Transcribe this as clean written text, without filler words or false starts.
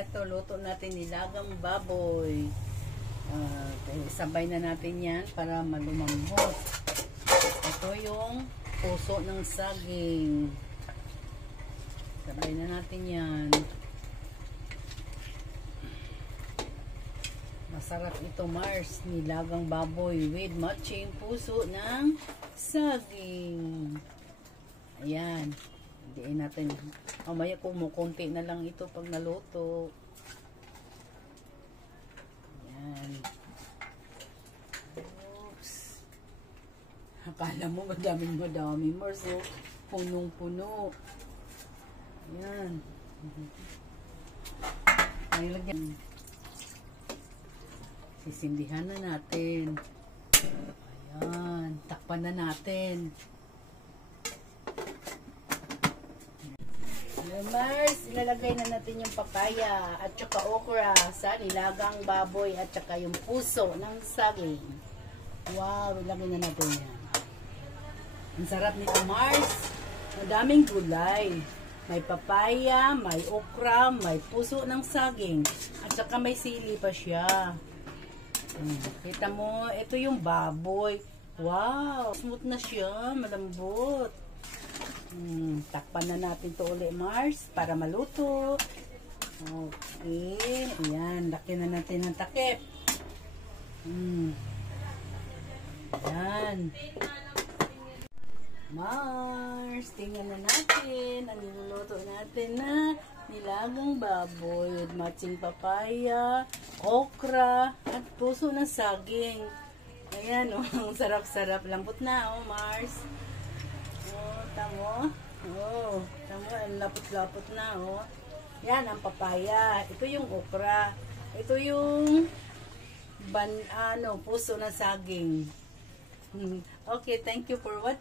eto, luto natin nilagang baboy. Sabay na natin yan para malumambot. Ito yung puso ng saging. Sabay na natin yan. Masarap ito, Mars. Nilagang baboy with matching puso ng saging. Ayan. Diin natin. Mamaya kumukunti na lang ito pag naluto. Ayan. Oops. Akala mo madaming Mars. Oh. Punong-puno. Ayan. Ayan. Sisindihan na natin. Ayan. Takpan na natin. Mars, ilalagay na natin yung papaya at saka okra sa nilagang baboy at saka yung puso ng saging. Wow, ilagay na natin yan. Ang sarap nito, Mars. Madaming gulay. May papaya, may okra, may puso ng saging. At saka may sili pa siya. Kita mo, ito yung baboy. Wow, smooth na siya, malambot. Takpan na natin to ulit, Mars, para maluto. Okay, ayan, laki na natin ng takip. Ayan. Mars, tingnan na natin ang niluluto natin na nilagang baboy with matching papaya, okra, at puso ng saging. Ayan, oh, ang sarap-sarap. Lambot na, oh, Mars. Oh, tamo. Oh, tamo, ang lapot-lapot na, oh. Yan, ang papaya. Ito yung okra. Ito yung puso ng saging. Okay, thank you for watching.